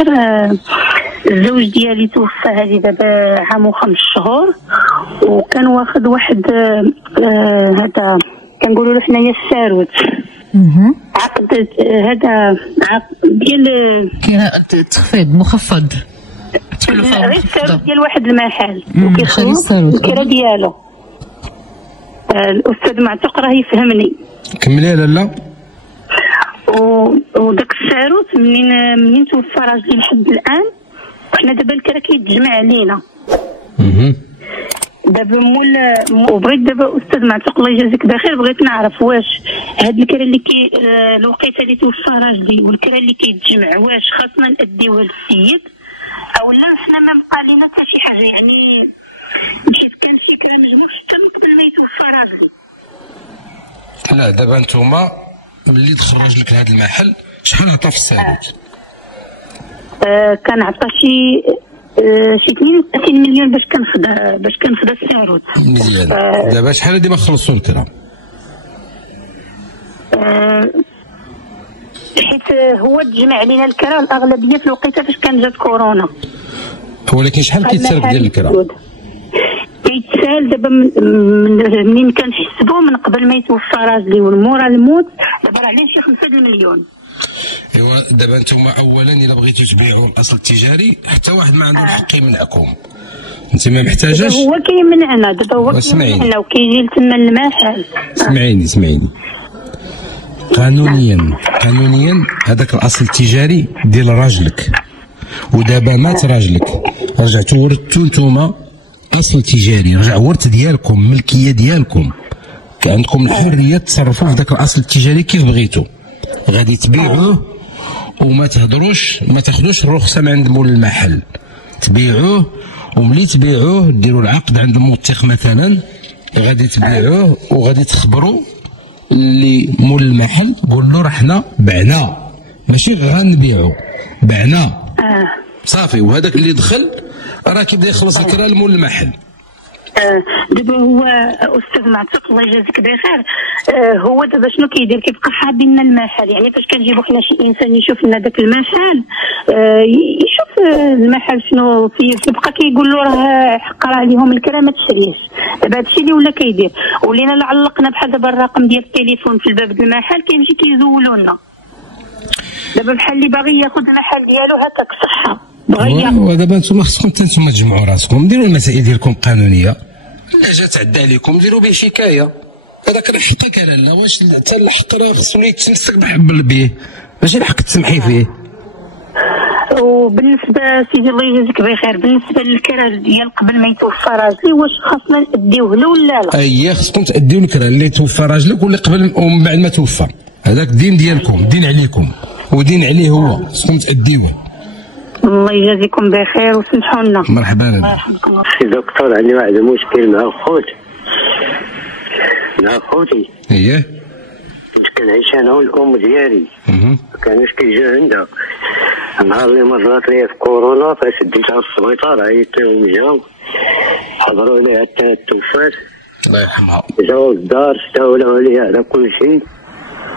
الزوج ديالي توفى هذه دابا عام و5 شهور، وكان واخد واحد هذا كنقولوا له حنايا الساروت. عقد هذا عقد ديال تخفيض مخفض، غير الساروت ديال واحد المحل وكيخلص الكرا ديالو. الاستاذ معتوق راه يفهمني. كملي لالا. وداك الساروت منين توفى راجلي لحد الان، وحنا دابا الكرا كيتجمع علينا. دابا وبغيت دابا استاذ معتوق الله يجازيك بخير، بغيت نعرف واش هاد الكرا اللي الوقيته اللي توفى راجلي والكرا اللي كيتجمع واش خاصنا ناديوها للسيد اولا حنا ما بقى لينا حتى شي حاجه، يعني مشيت كان شي كرا مجموع حتى من قبل ما يتوفى راجلي. لا دابا نتوما ملي دخل راجلك لهذا المحل شحال عطا في الساروت؟ كان عطا شي 32 مليون باش كنخدا الساروت. مزيان. دابا شحال هادي ما خلصوا الكرا؟ حيت هو تجمع علينا الكرا الاغلبيه في الوقيته فاش كان جات كورونا. ولكن شحال كيتسالب ديال الكرا؟ كيتسال دابا منين كنحسبوا من قبل ما يتوفى راجلي والمورا الموت دابا راه عليه شي 5 مليون. ايوا دابا نتوما اولا الا بغيتو تبيعوا الاصل التجاري حتى واحد ما عنده الحق يمنعكم، انت ما محتاجاش. هو كيمنعنا دابا، هو كيمنعنا وكيجي لتما المحل. اسمعيني قانونيا هذاك الاصل التجاري ديال راجلك، ودابا مات راجلك، رجعتوا ورثتوا نتوما اصل تجاري، رجع ورث ديالكم، ملكيه ديالكم، عندكم الحريه تصرفوا في ذاك الاصل التجاري كيف بغيتوا. غادي تبيعوه وما تهضروش، ما تاخذوش الرخصه من عند مول المحل، تبيعوه، وملي تبيعوه ديروا العقد عند الموثق مثلا، غادي تبيعوه وغادي تخبروا اللي مول المحل، قول له راه حنا بعنا، ماشي غنبيعو، بعنا صافي. وهذاك اللي دخل راه كيبدا يخلص الكرا لمول المحل. دابا هو استاذ معتوق الله يجازيك بخير، هو دابا شنو كيدير؟ كيبقى حابين المحل، يعني فاش كنجيبو حنا شي انسان يشوف لنا داك المحل، يشوف المحل شنو فيه، كيبقى كيقول له راه حقر عليهم الكرا ما تشريش. دابا هادشي اللي ولا كيدير، ولينا علقنا بحال دابا الرقم ديال التليفون في الباب ديال المحل كيمشي كيزولوا لنا. دابا بحال اللي باغي ياخذ المحل ديالو هكاك صحه. ودابا نتوما خصكم نتوما تجمعوا راسكم، ديروا المسائل ديالكم قانونيه. لا جا تعدى عليكم ديروا به شكايه، هذاك راه حقك لالا. واش حتى الحق راه خصو يتمسك بحبل به، ماشي الحق تسمحي فيه. وبالنسبه سيدي الله يجازيك بخير، بالنسبه للكرا ديال قبل ما يتوفى راجلي واش خاصنا ناديوه له ولا لا؟ اييه خصكم تاديو الكرا اللي توفى راجلك واللي قبل ومن بعد ما توفى، هذاك الدين ديالكم، دين عليكم ودين عليه هو، خصكم تاديوه. الله يجازيكم بخير وسمحوا لنا. مرحبا. الله يرحمكم. دكتور عندي واحد المشكل مع خوتي. اييه. كنت كنعيش انا والام ديالي. ما كانوش كيجيو عندها. النهار اللي مرات ليا في كورونا فاش ديتها في السبيطار عيطت لهم جاو حضروا ليها حتى توفات. الله يرحمها. جاو للدار استولوا عليها على كل شيء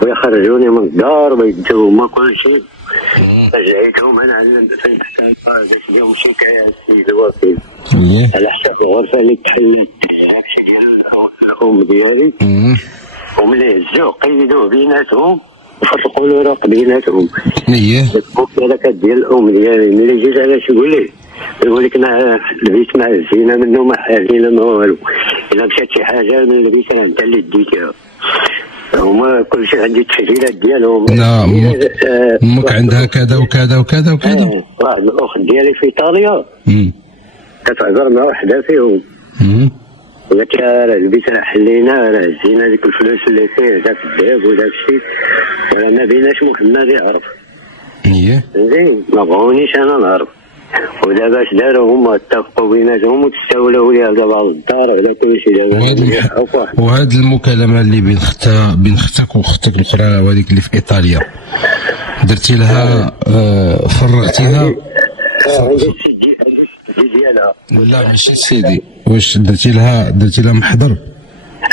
ويخرجوني من الدار ويديو هما كل شيء. رجعتهم انا فين باش جاو شكايه السيد الوكيل على حساب الغرفه اللي تحلت العفشه ديال الام ديالي. وملي هزوه قيدوه بيناتهم وفرقوا الوراق بيناتهم. اييه. هذاك ديال الام ديالي ملي جيت علاش يقول لك انا لبيت مع الزينه منه ما حالينا ما والو، الا مشات شي حاجه من لبيت انا انت اللي ديتها. هما كل شيء عندي التسجيلات ديالهم. لا امك عندها كذا وكذا وكذا وكذا. واحد الاخت ديالي في ايطاليا كتهضر مع وحده فيهم قالت لها راه البيت راه حلينا، راه هزينا ديك الفلوس اللي فيه داك الذهب وداك الشيء، راه ما بيناش محمد يعرف. اييه زين ما بغونيش انا نعرف. ودابا اش داروا هما اتفقوا بيناتهم وتستولوا ليها دابا على الدار وعلى كل شيء. وهاد المكالمه اللي بين اختك واختك الاخرى وهذيك اللي في ايطاليا درتي لها فرغتيها؟ ديالها لا ماشي سيدي، واش درتي لها محضر؟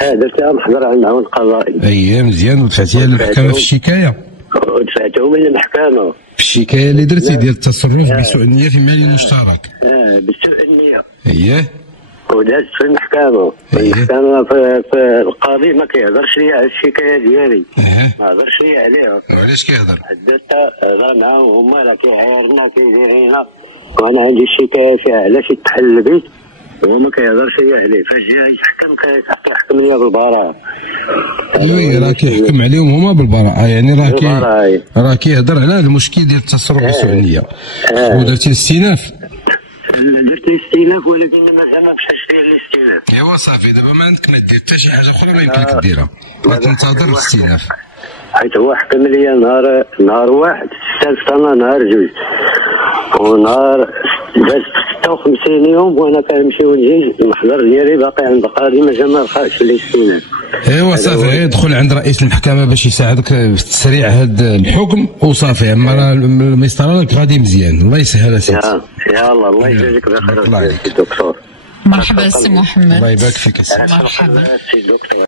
درت لها محضر عند العون القضائي. اييه مزيان. ودفعتيها للمحكمه في الشكايه؟ ودفعتهم للمحكمه في الشكايه اللي درتي ديال التصرف بسوء النيه في مال المشترك. بسوء النيه. اييه. ودازت في المحكمه. المحكمه في القاضي ما كيهضرش ليا على الشكايه ديالي. ما هضرش ليا عليها. وعلاش كيهضر؟ حددتها هضر معاهم هما راه كيعايرنا كيديرينا وانا عندي الشكايه فيها علاش يتحل البيت هو ما كيهضرش ليا عليه. فاش جا يحكم كيحكم ليا بالبراءه. وي راه كيحكم عليهم هما بالبراءه يعني راه كيهضر على المشكل ديال التصرف بسوء النيه. ودرتي الاستئناف؟ درت الاستئناف ولكن مازال ما مشاش فيا الاستئناف. ايوا صافي دابا ما عندك ما دير حتى شي حاجه اخرى ما يمكنك ديرها. غتنتظر الاستئناف. حيت هو حكم ليا نهار واحد الثالث انا نهار جوج ونهار داز 56 يوم وانا كنمشي ونجي المحضر ديالي باقي عند القاضي مازال ما رخاش في الاستئناف. ايوا صافي غير دخل عند رئيس المحكمه باش يساعدك في تسريع هذا الحكم وصافي. اما راه المسطره لك غادي مزيان. الله يسهل اسيدي. يا الله يجازيك بخير الدكتور. مرحبا سي محمد. الله يبارك فيك. مرحبا سي دكتور.